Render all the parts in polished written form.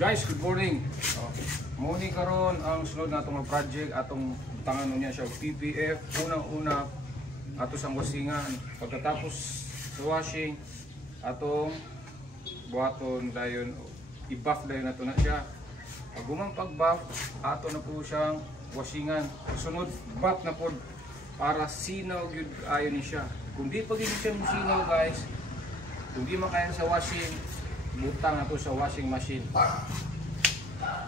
Guys, good morning. Morning karon ang sunod na itong project atong tangan niya siya PPF. Unang-una ato sang wasingan. Pagkatapos sa washing atong buhaton dayon i-buff dayon nato na siya. Pag gumang pag-buff ato na po siyang wasingan. Sunod buff na pod para sinaw gyud ayon ni siya. Kung di pa gyud siya sinaw guys, kung di makaya sa washing, butang na to sa washing machine.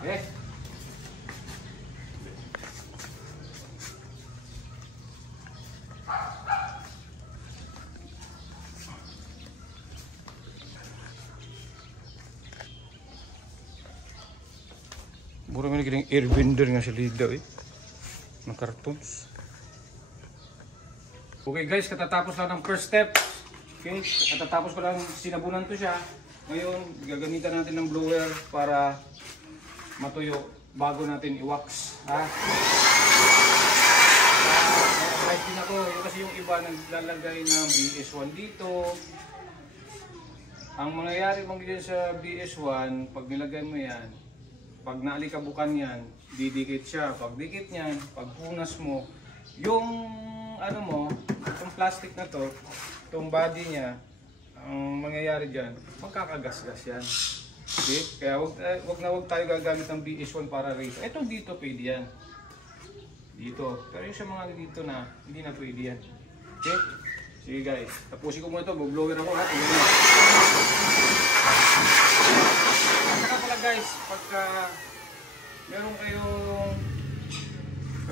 Okay. Mura mo naging airbender nga sa lida ng cartons. Okay guys, katatapos lang ng first step. Okay, katatapos ko lang sinabunan to siya. Ngayon, gagamitan natin ng blower para matuyo bago natin i-wax. Guys, din ako, yung kasi yung iba naglalagay ng BS1 dito. Ang mangyayari mong dyan sa BS1, pag nilagay mo yan, pag naalikabukan yan, didikit siya. Pag dikit niyan, pag punas mo, yung ano mo, itong plastic na to, itong body niya, ang mangyayari dyan, magkakagasgas yan. Okay? Kaya wag tayo gagamit ng BS1 para rito. Ito dito pwede yan. Dito. Pero yung sa mga dito na, hindi na pwede yan. Okay? Sige guys, tapusin ko muna ito. Blower ako ha. Saka pala guys, pagka meron kayong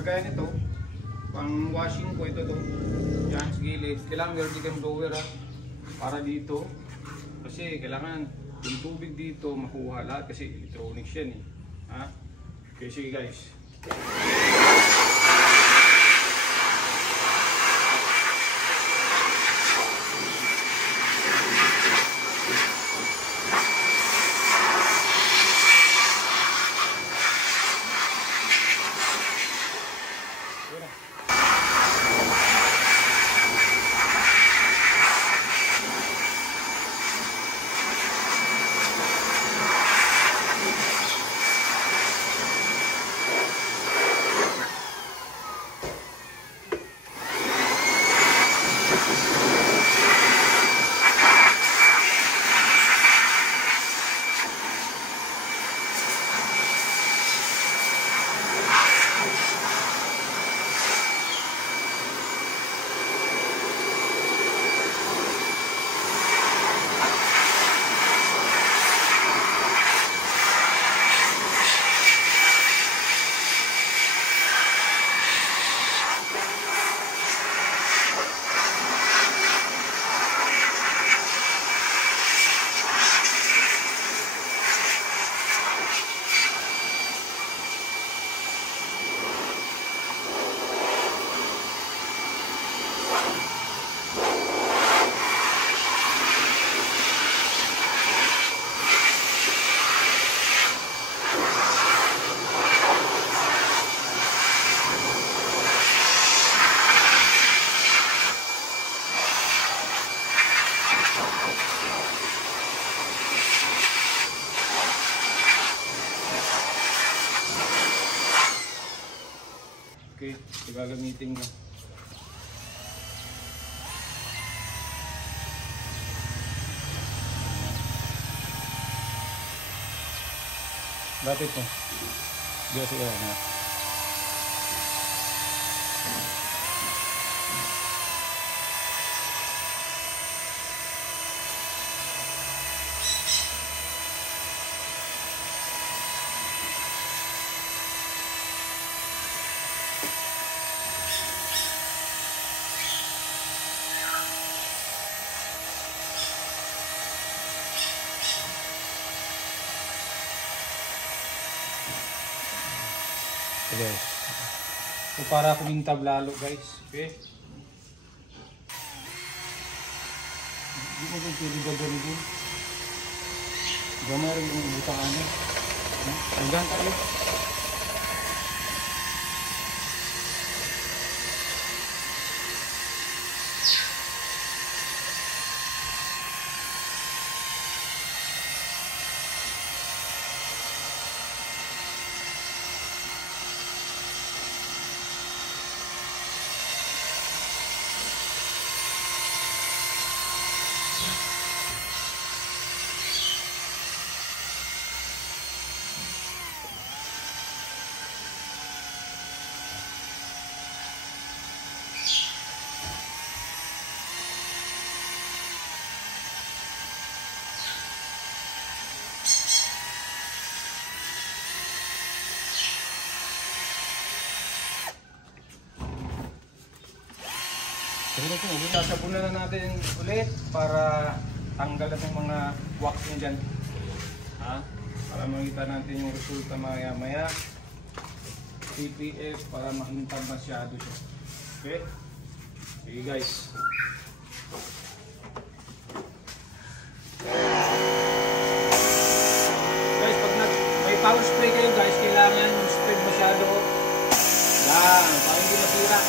kagaya nito, pang washing ko ito yan, sa gilid. Kailangan meron din kayong blower ha. Para dito, kasi kailangan yung tubig dito makuha lahat kasi electronics yan Okay, sige guys. Okay, ito gagamitin ko. Bakit po? Biasa ka na. Guys. So para kumintab lalo guys. Okay. Hindi mo kung pwede gagawin dun. Gamay rin yung butang ano. Hanggang tayo. Sasabunan na natin ulit para tanggal na yung mga wax nyo dyan. Ha? Para makita natin yung resulta maya maya. PPF para mahintab masyado siya. Okay? Sige guys. Guys, pag may power spray kayo guys, kailangan yung spread masyado. Yan, para hindi masira.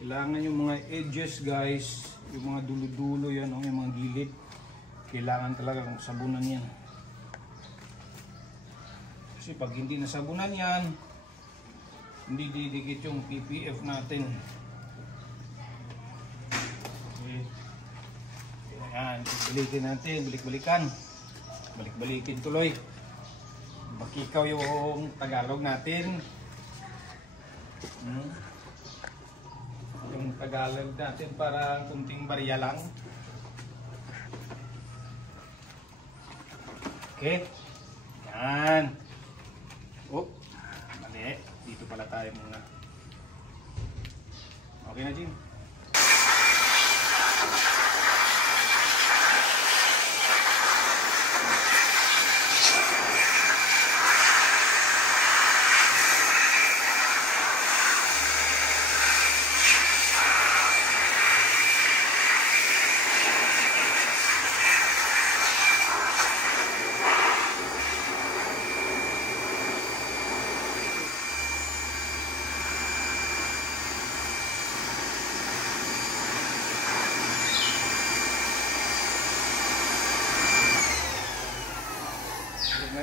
Kailangan yung mga edges guys, yung mga dulo-dulo yan, yung mga gilid. Kailangan talaga kung sabunan yan. Kasi pag hindi nasabunan yan, hindi didikit yung PPF natin. Okay. Ayan, balikin natin, balik-balikan. Balik-balikin tuloy. Bakikaw yung Tagalog natin. Yung Tagalog natin parang kunting barya lang. Okay. Yan. Oh, mali. Dito pala tayo muna. Okay na, Jim?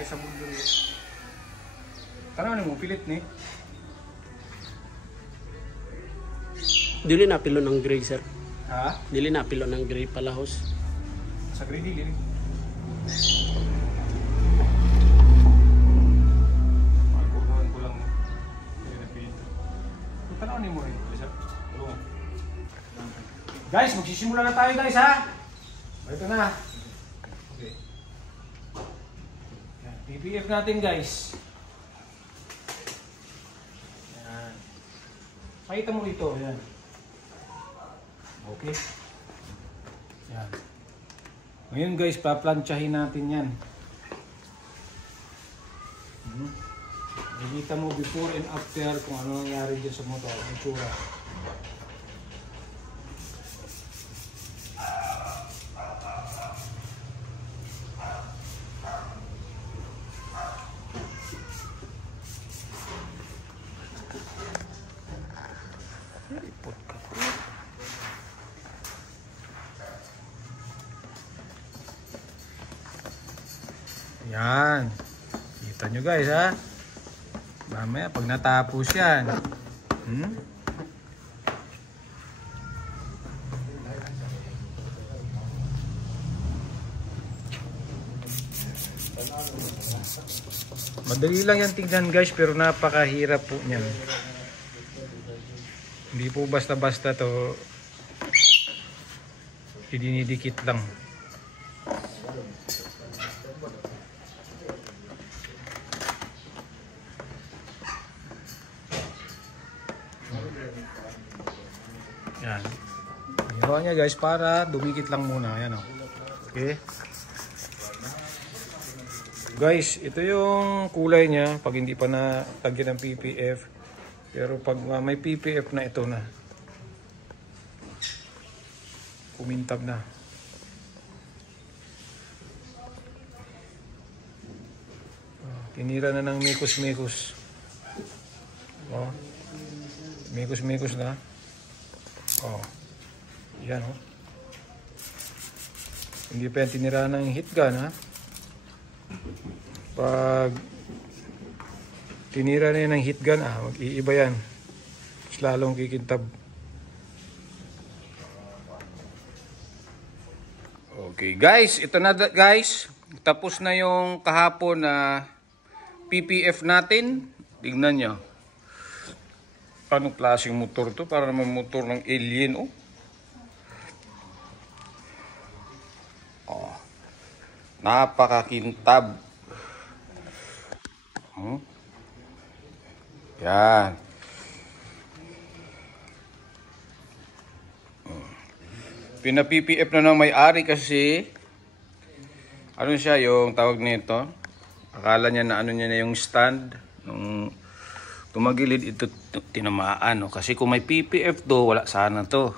Sa mundo niyo. Karang mo pilit ni? Dili na pilo ng gray sir. Ha? Dili na pilo ng gray palahos. Sa gray dili. Magkuhan ko lang. Tanaw ni mo rin. Guys, magsisimula na tayo guys ha. Ito na. Okay. PPF natin guys. Yan. Pakita mo rito. Yan. Okay. Yan. Ngayon guys, paplansyahin natin yan. Nakikita mo before and after kung ano nangyari dyan sa motor. Ang tsura. Yan. Kita nyo guys ha. Mamaya pag natapos yan. Madali lang yan tingnan guys, pero napakahirap po niyan. Hindi po basta-basta to. Dinidikit lang. Yan. Ginawa niya guys para dumikit lang muna. Yan o. Okay. Guys, ito yung kulay niya pag hindi pa natagyan ng PPF. Pero pag may PPF na ito na. Kumintab na. Tinira na ng mikos-mikos. Oh. Mikos-mikos na. Oh. Yan, oh. Hindi pa yan tinira ng heat gun, ha? Pag tinira na yan ng heat gun, mag-iiba yan. Mas lalong kikintab. Okay, guys. Ito na, guys. Tapos na yung kahapon na PPF natin. Tignan nyo. Anong klaseng motor to? Para naman motor ng alien, oh. Oh. Napakakintab. Yan. Pina-PPF na ng may-ari kasi ano siya yung tawag nito? Akala niya na ano niya na yung stand nung tumagilid ito tinamaan, no? Kasi kung may PPF to, wala sana to.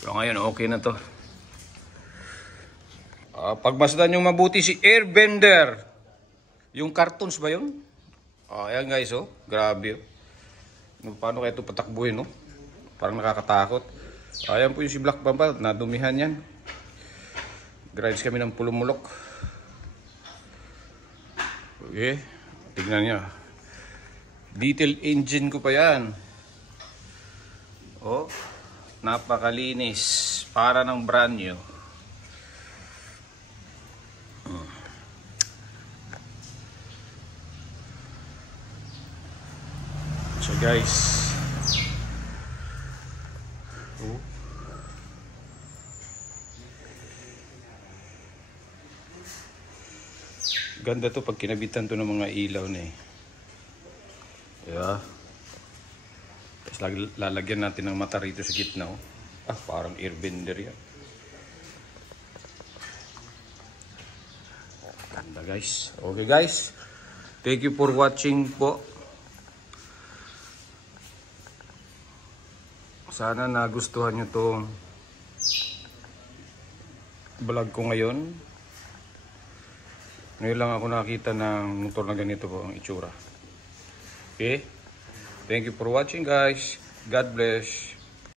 Pero ngayon okay na to. Pagmasdan yung mabuti si Airbender. Yung cartoons ba yun? Ayan guys, oh. Grabe, oh. Paano kaya ito patakbuhin, no? Parang nakakatakot. Ayan po yung si Black Mamba. Nadumihan yan. Grinds kami ng pulumulok. Okay. Tignan nyo. Detail engine ko pa yan. Oh. Napakalinis. Para ng brand new. So guys, ganda to pag kinabitan to ng mga ilaw na eh. Yeah. Tapos lalagyan natin ng mata rito sa gitna, oh. Parang Airbender yan. Ganda guys. Okay guys, thank you for watching po. Sana nagustuhan nyo itong vlog ko ngayon. Ngayon lang ako nakita ng motor na ganito po ang itsura. Okay? Thank you for watching guys. God bless.